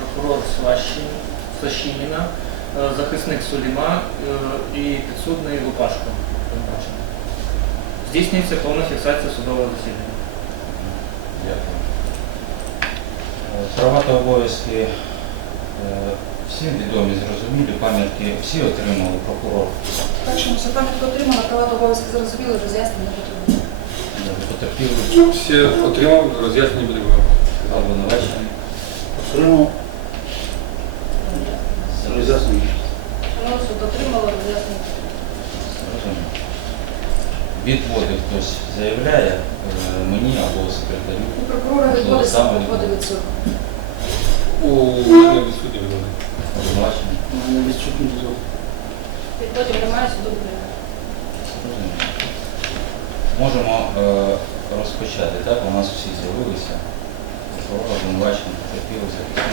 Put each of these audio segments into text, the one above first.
прокурор Сващин- Сващиніна, е, захисник Суліма е, і підсудний Лукашко. Здійснюється повна фіксація судового засідання. Дякую. Е, Права та обов'язки всім відомі, зрозумілі, пам'ятки всі отримали прокурор. Так що все пам'ятку отримала, права та обов'язки зрозуміли, роз'яснення не потрібно. Потерпіли Всі отримав роз'яснення буде. обвинувачені. Отримав роз'яснення. Шановний суд отримала, роз'яснення. Розумію. Відводи хтось заявляє е, мені або секретарю. І прокурора відводить сам відводить від суду. У мене відсутні відомо. Обвинувачені. У мене відсутній зв'язок. Відводів немає, суду. Можемо е, розпочати, так? У нас всі з'явилися. Прокурор, обвинувачені, потерпіли.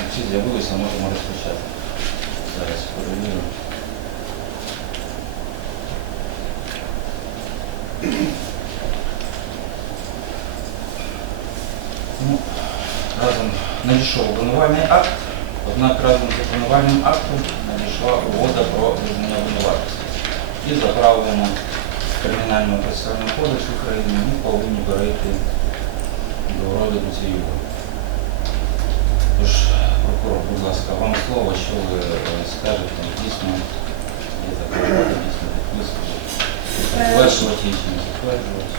Всі з'явилися, можемо розпочати. Зараз перевірю. Разом надійшов обвинувальний акт, однак разом з обвинувальним актом надійшла угода про визнання винуватості. І за правилами Кримінального процесуального кодексу України ми повинні перейти до розгляду цієї угоди. Тож, прокурор, будь ласка, вам слово, що ви е, скажете, дійсно є така угода, дійсно підписувати, підтверджувати чи не підтверджувати.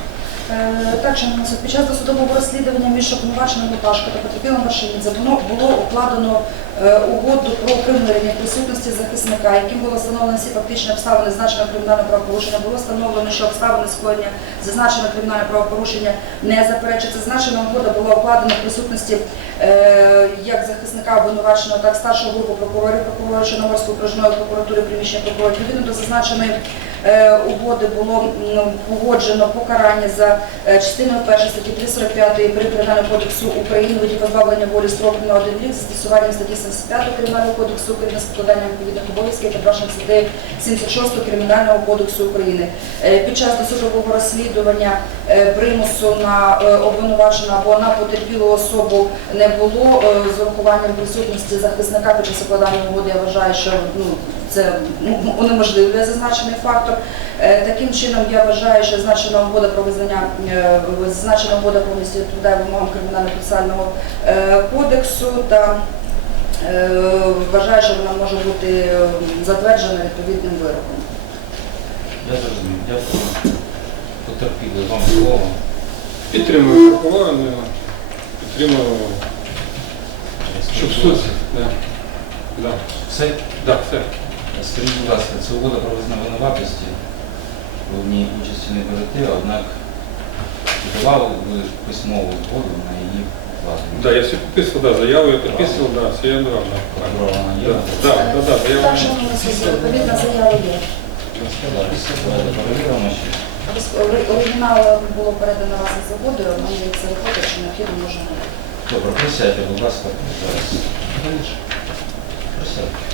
Е, Так, шановний суд, під час досудового розслідування між обвинуваченим Лукашко та потерпілим Вершинідзе було, укладено е, угоду про примирення присутності захисника, яким було встановлено всі фактичні обставини зазначеного кримінального правопорушення. Було встановлено, що обставини скоєння зазначеного кримінального правопорушення не заперечується. Зазначена угода була укладена в присутності е, як захисника обвинуваченого, так і старшого групи прокурорів, прокурорів Чорноморської окружної прокуратури, приміщення прокурорів. Відповідно до зазначеної угоди було погоджено покарання за е, частиною 1 статті 345 при Кримінального кодексу України виді позбавлення волі строком на один рік застосуванням статті 75 Кримінального кодексу України з покладанням відповідних обов'язків та передбаченим статтею 76 Кримінального кодексу України. Е, Під час досудового розслідування е, примусу на е, обвинувачену або на потерпілу особу не було е, з урахуванням присутності захисника під час укладання угоди. Я вважаю, що ну, це ну, унеможливлює зазначений фактор. Е, Таким чином, я вважаю, що зазначена угода про визнання е, зазначена угода повністю відповідає вимогам кримінально-процесуального е, кодексу та вважаю, що вона може бути затверджена відповідним вироком. Я зрозумів, дякую. Потерпіли вам слово. Підтримую прокурора, підтримую, щоб суд. Да. Да. Все? Да, все. Скажіть, будь ласка, це угода про визнання винуватості. В ній участі не берете, однак давали ви письмову згоду на її укладення. Да, я все підписував, да, заяву я підписував, да, все я давав. Да. Прокурора вона є? Да, да, да, да, заяву. Так, шановні судді, відповідна заява є. Зараз давайте перевіримо ще. Ори- Оригінал було передано разом з заводою, мені це виходить, що необхідно можемо. Добре, присядьте, будь ласка, зараз. Присядьте.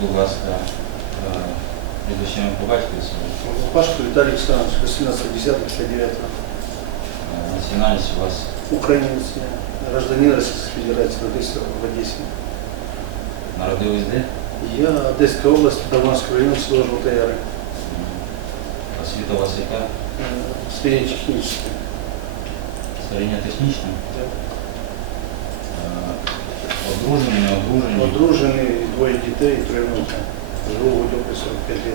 будь ласка, е, прізвище ім'я по батькові своє. Лопашко Виталий Александрович, 18.10.59. Е, Національність у вас Украинец, я гражданин Российской Федерации, родился в Одессе. народились де? Я Одесская область, Даманский район, село Желтояры. Освіта у вас яка? Среднетехническая. Старіння технічне. Так. Е, Одружені, не одружені. Одружений, двоє дітей і троє внуків. Живу в Удьопі 45 років.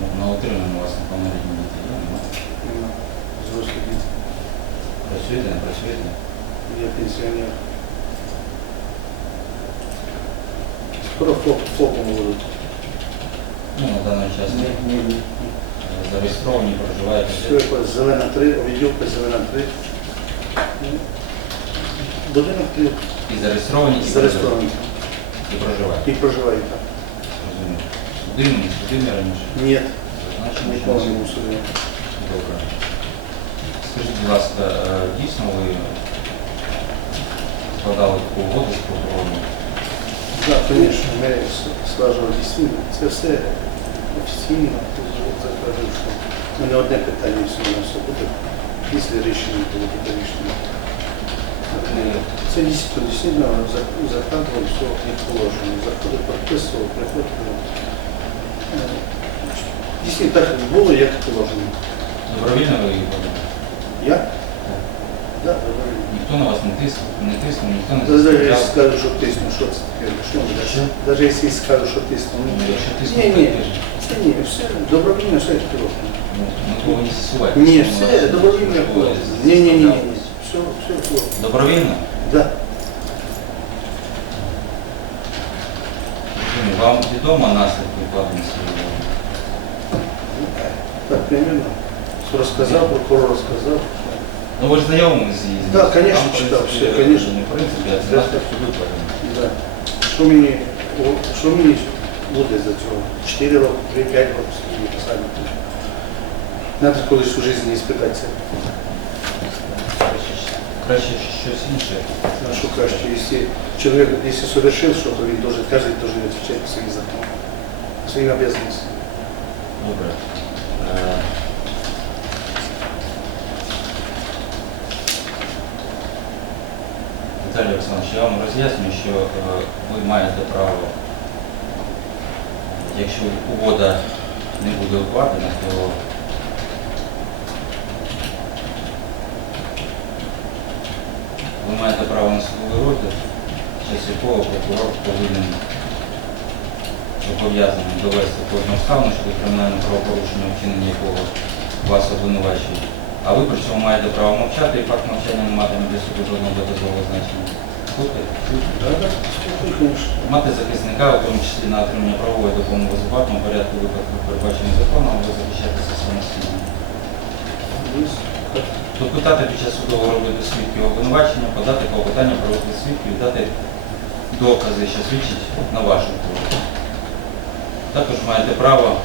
Ну, На отриманні у вас неповнолітні діти є, нема? Нема. Зрослі діти. Працюєте, не працюєте? Я пенсіонер. Скоро ФОП, ФОПом будуть. Ну, на даний час Ні, ні, ні. зареєстровані, проживаєте. Все, зелена 3, Овідюка, зелена 3. Будинок 3 І зареєстровані, і зареєстрований. І проживаєте. І проживає там. Розумію. Судимі, не судимі раніше. Ні, Зазначено, що ніколи не не. Добре. Скажіть, будь ласка, е, дійсно ви складали таку угоду з прокурором? Так, звісно, ми скажемо дійсно. Це все офіційно. Закажу, що в мене одне питання все на все буде. Після рішення буде буде рішення. Е, Це дійсно, дійсно за- закладував все як положено. Заходив, підписував, приходив. Е, Дійсно так було, як положено. Добровільно ви її подали? Я? Так, говорю. Ніхто на вас не тиснув, не тиснув, ніхто не Даже якщо заставляв. скажу, що тисну, що це таке? Що може? Що? Даже якщо скажу, що тисну, Ну, ну, Якщо ні, тиснув, ні, то тиждень. це ні, все, добровільно, все як положено. Ну, Ми повинні з'ясувати. Ні, що все, у вас добровільно як службове положено. Ні, ні, ні, ні, заставлялось. Все, все як положено. Добровільно? Да. Розумію. Вам відомо наслідки укладення цієї угоди? Так, примерно. Все розказав, прокурор розказав. Ну ви ж знайомі з її? Да, конечно, Там, в читав, принципі, все, конечно. В принципі, а це Да. наслідки викладені. Да. Що мені, о, що мені буде за цього? 4 роки, 3-5 років скільки посадять. Треба колись у житті іспитатися. Краще, щось інше. А краще, если человек, если совершил что-то, он должен, каждый должен отвечать по своим законам, по своим обязанностям. Добре. Е, Віталій Олександрович, я вам роз'яснюю, що е, ви маєте право, якщо угода не буде укладена, то ви маєте право на судовий розгляд, час якого прокурор повинен зобов'язаний довести кожну обставину щодо кримінального правопорушення, вчинення якого вас обвинувачують. А ви при цьому маєте право мовчати, і факт мовчання не матиме для суду жодного доказового значення. Мати захисника, у тому числі на отримання правової допомоги в порядку випадку передбачених законом, або захищатися самостійно. Допитати під час судового розгляду свідків обвинувачення, подати клопотання про розгляд свідків, дати докази, що свідчать на вашу користь. Також маєте право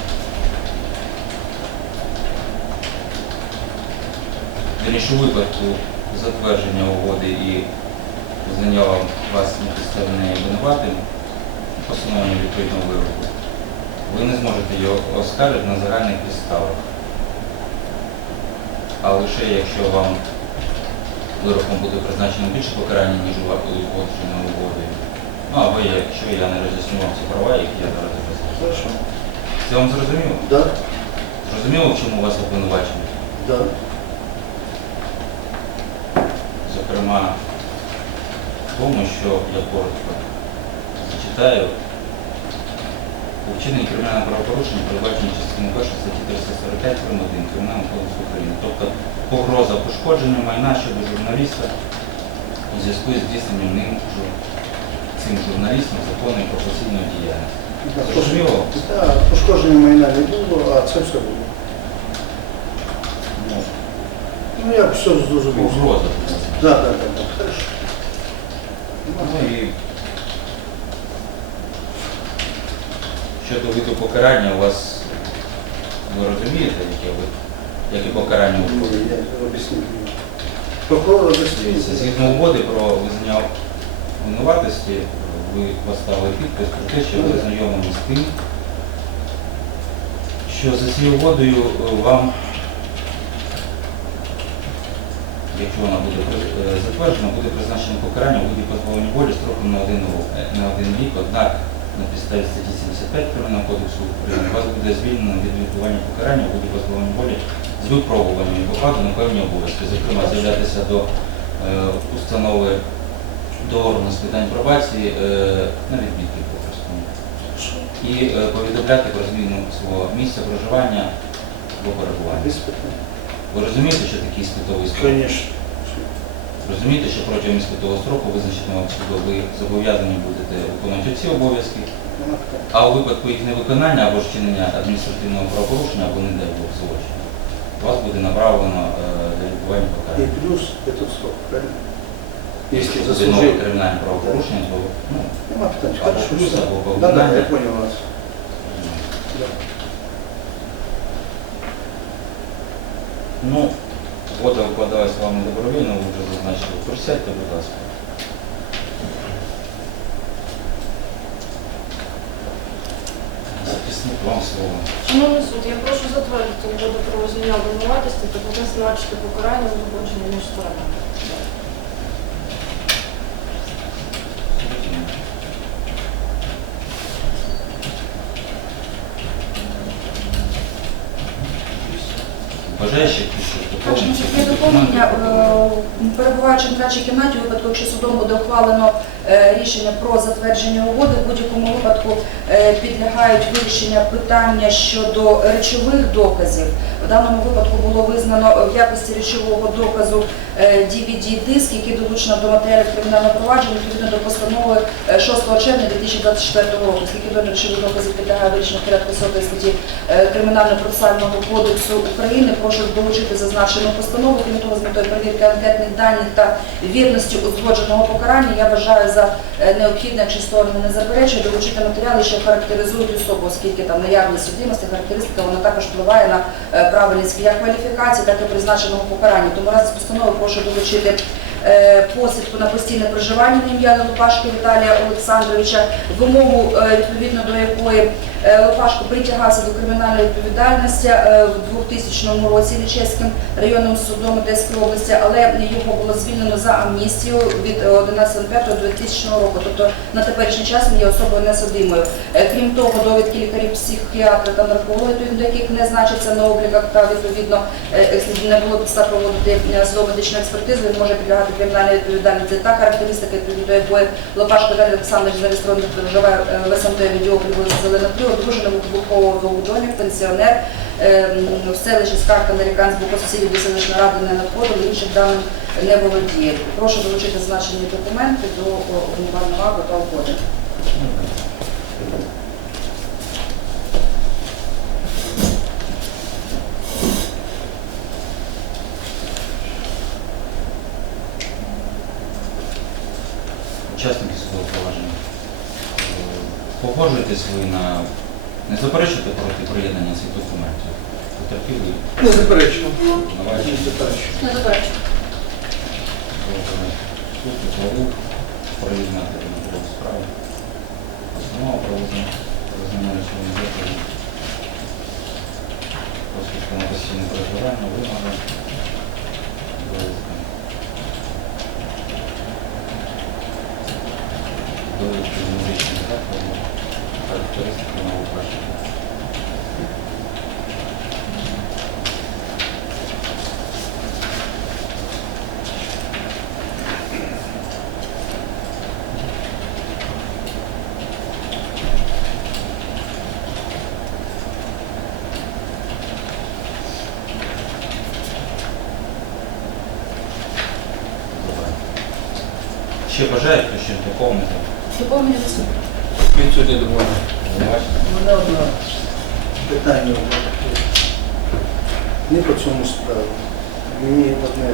у випадку затвердження угоди і визнання вас непідставним винуватим постановлення відповідного вироку. Ви не зможете його оскаржити на загальних підставах. А лише якщо вам вироком буде призначено більше покарання, ніж у узгоджено угодою. Ну або якщо я не роз'ясню вам ці права, які я зараз. Хорошо. Це вам зрозуміло? Да, Зрозуміло, в чому вас обвинувачення? да. Зокрема, в тому, що я коротко зачитаю. У вчиненні кримінального правопорушення передбачені частини 1 статті 345 прим. 1 Кримінального кодексу України. Тобто погроза пошкодження майна щодо журналіста у зв'язку з здійсненням ним цим журналістом законної професійної діяльності. Зрозуміло? Да, пошкодження майна не було, а це все було. Ну, Ну, я все зрозумів. Погроза. Да, да, хорошо. Ну і щодо виду покарання, у вас ви розумієте, яке ви, яке покарання у Ні, я об'ясню. Прокурор об'яснив. Згідно угоди про визнання винуватості, ви поставили підпис про те, що ви знайомі з тим, що за цією угодою е, вам, якщо вона буде е, затверджена, буде призначено покарання у виді позбавлення волі строком на один, е, на один рік, однак на підставі статті 75 Кримінального кодексу України вас буде звільнено від відбування покарання у виді позбавлення волі з випробуванням і покладено певні обов'язки, зокрема з'являтися до е, установи до органу з питань пробації е, на відбітки попросту. І е, повідомляти про зміну свого місця проживання або перебування. Ви розумієте, що такий іспитовий строк? Конечно. Розумієте, що протягом іспитового строку визначеного суду ви зобов'язані будете виконувати ці обов'язки, а у випадку їх невиконання або ж вчинення адміністративного правопорушення або не дай Бог злочину, вас буде направлено е, для лікування И покарання. плюс этот срок, правильно? Якщо буде нове кримінальне правопорушення, то ну, Нема питань. Або Хорошо. плюс, або Да, да, виконання. я понял вас. Да. ну, вода викладалась вам добровільно, ви вже зазначили. Присядьте, будь ласка. Записник вам слово. Шановний суд, я прошу затвердити угоду про визнання обвинуватості та призначити покарання узгодження між сторонами. Бажаючих пишуть Так, що значить, є доповнення, е, перебуваючи в нарадчій кімнаті, у випадку, якщо судом буде ухвалено е, рішення про затвердження угоди, в будь-якому випадку е, підлягають вирішення питання щодо речових доказів. В даному випадку було визнано в якості речового доказу DVD-диск, який долучено до матеріалів кримінального провадження відповідно до постанови е, 6 червня 2024 року, оскільки до речових доказів підлягає вирішення порядку 100 статті е, Кримінально-процесуального кодексу України. Прошу долучити зазначену постанову. Крім того, з метою перевірки анкетних даних та вірності узгодженого покарання я вважаю за е, необхідне, якщо сторони не заперечують, долучити матеріали, що характеризують особу, оскільки там наявність судимості, характеристика, вона також впливає на е, правильність як кваліфікації, так і призначеного покарання. Тому разом з постановою прошу долучити е, посвідку на постійне проживання на ім'я Лопашки Віталія Олександровича, вимогу, е, відповідно до якої Лопашко притягався до кримінальної відповідальності е, в 2000 році Лічеським районним судом Одеської області, але його було звільнено за амністію від е, 11.05.2000 року. Тобто на теперішній час він є особою несудимою. Е, Крім того, довідки лікарів, психіатра та наркологів, до яких не значиться на обліках та відповідно е, не було підстав проводити е, судово-медичну експертизу, він може підлягати кримінальній відповідальності. Та характеристика, до якої Лопашко Олександрович зареєстрований проживає е, в СМТ вулиця Зелена Плю, одружений в двохового домі, пенсіонер, е, в селищі Скарка з боку сусідів до селищної ради не надходили, інших даних не володіє. Прошу долучити значені документи до обвинувального акту та угоди. Учасники судового провадження. Е, Погоджуєтесь ви на не заперечуєте проти приєднання цих документів? Потерпіли Не заперечую. Не заперечую. Не заперечую. Суд ухвалив проєднати до матеріалу справи. Постанова про визнання доказом. На постійне проживання, вимога. Довідки з медичних закладів. Характеристики на Лукашенка. Добре. Ще бажають хтось щось доповнити? Доповнення наступне. Відсутні допомоги. Обвинувачення? У мене одне питання. Не по цьому справі. Мені одне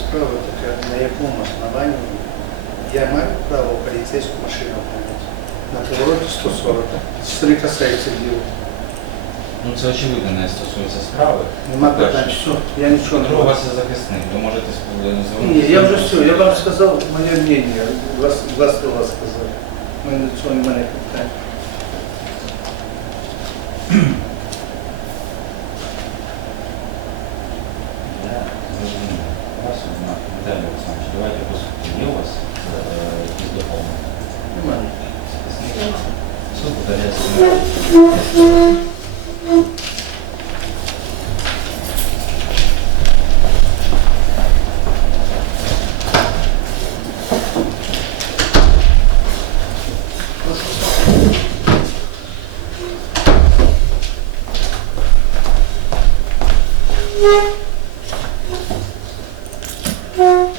справа така, на якому основанні я маю право поліцейську машину ганяти. На повороті 140. Що не касається діла. Ну це очевидно не стосується справи. Нема питань. Все, я нічого не Петро, у вас є захисник, ви можете спокійно Ні, я вже все, я вам сказав моє мнение, вас, до вас сказав. У мене до цього немає питань. Я зрозумів. Вас однак, Віталій Олександрович, давайте по суті. Є у вас якісь доповнення? Немає. Суд подається.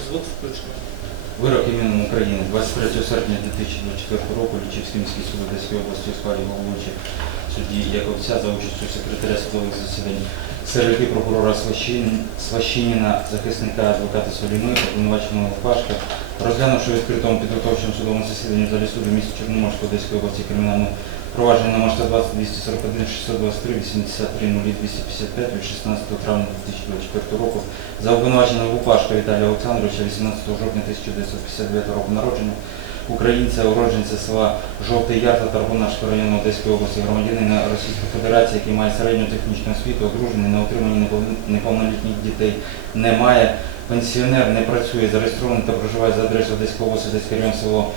Звук включений. Вирок іменем України 23 серпня 2024 року Лічівський Одеської області у складі головуючи судді Яковця за участю секретаря судових засідань Середи прокурора Сващин- Сващиніна, захисника адвоката Соліми, обвинуваченого Пашка, розглянувши відкритому підготовчому судовому засіданні залі суду міста Чорноморської Одеської області кримінального провадження номер 120 241 623 83 255 від 16 травня 2024 року. За обвинуваченим Лупашка Віталія Олександровича 18 жовтня 1959 року народження, українця, уродженця села Жовтий Яр та Таргунарського району Одеської області, громадянина Російської Федерації, який має середню технічну освіту, одружений, на утриманні непов- неповнолітніх дітей немає, пенсіонер не працює, зареєстрований та проживає за адресою Одеської області, Одеський район, село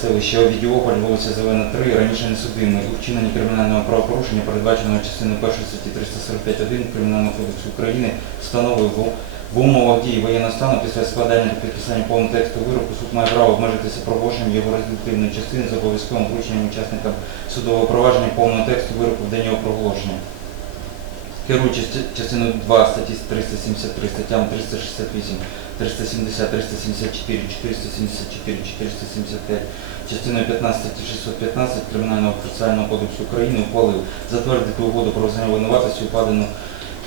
селище Овідіополь, вулиця Зелена 3, раніше не судимий. У вчиненні кримінального правопорушення, передбаченого частиною 1 статті 345.1 Кримінального кодексу України, встановив в, умовах дії воєнного стану після складання та підписання повного тексту вироку суд має право обмежитися проголошенням його результативної частини з обов'язковим врученням учасникам судового провадження повного тексту вироку в день його проголошення. Керуючись ча- частиною 2 статті 373, статтям 368, 370, 374, 474, 475, частиною 15 статті 615 Кримінального процесуального кодексу України ухвалив затвердити угоду про визнання укладену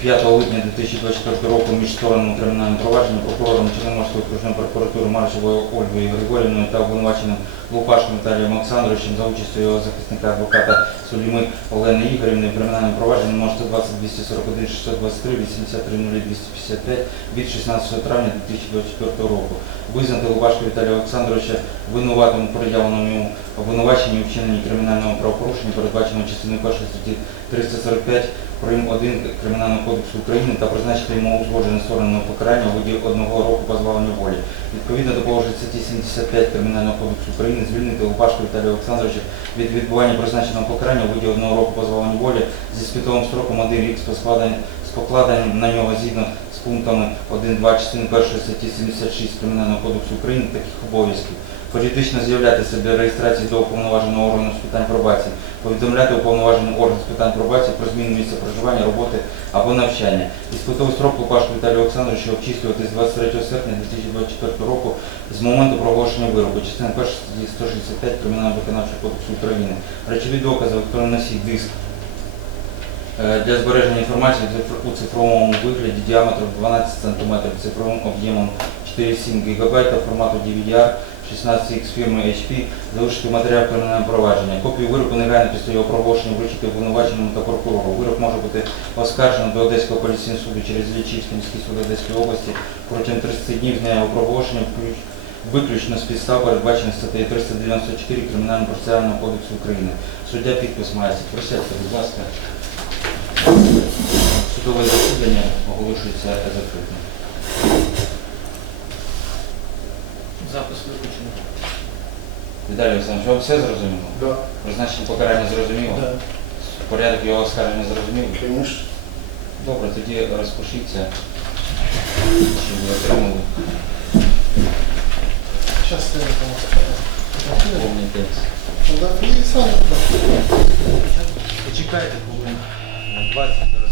5 липня 2024 року між сторонами кримінального провадження прокурором Чорноморської окружної прокуратури Маршевою Ольгою Григорівною та обвинуваченим Лукашком Віталієм Олександровичем за участю його захисника адвоката Суліми Олени Ігорівни в кримінальному провадженні номер 120 241 623 83 255 від 16 травня 2024 року. Визнати Лукашка Віталія Олександровича винуватим у пред'явленому обвинуваченні у вчиненні кримінального правопорушення, передбаченого частиною 1 статті 345 прим. 1 Кримінального кодексу України та призначити йому узгоджене сторону покарання у виді одного року позбавлення волі. Відповідно до положень статті 75 Кримінального кодексу України звільнити Лупашка Віталія Олександровича від відбування призначеного покарання у виді одного року позбавлення волі зі спитовим строком 1 рік з покладенням на нього згідно з пунктами 1-2 частини 1 статті 76 Кримінального кодексу України таких обов'язків. Періодично з'являтися для реєстрації до уповноваженого органу з питань пробації, повідомляти уповноважений орган з питань пробації про зміну місця проживання, роботи або навчання. Іспитовий строк Лукашку Віталію Олександровичу обчислювати з 23 серпня 2024 року з моменту проголошення вироку, частина 1 статті 165 Кримінального виконавчого кодексу України. Речові докази, електронний носій, диск, Е, для збереження інформації у цифровому вигляді діаметром 12 см, цифровим об'ємом 4,7 ГБ формату DVR 16X фірми HP, залишити матеріал кримінального провадження. Копію вироку негайно після його проголошення вручити обвинуваченому та прокурору. Вирок може бути оскаржено до Одеського поліційного суду через Лічівський міський суд Одеської області протягом 30 днів з дня його проголошення, виключно з підстав, передбачених статтею 394 Кримінального процесуального кодексу України. Суддя підпис мається. Присядьте, будь ласка. Судове засідання оголошується закритим. Запис виключений. Віталій Олександрович, вам все зрозуміло? Да. Призначення покарання зрозуміло? Да. Порядок його оскарження зрозуміло? Конечно. Добре, тоді розпишіться, що ви отримали Сейчас я это повний текст. Да, и сам. Почекайте хвилин 20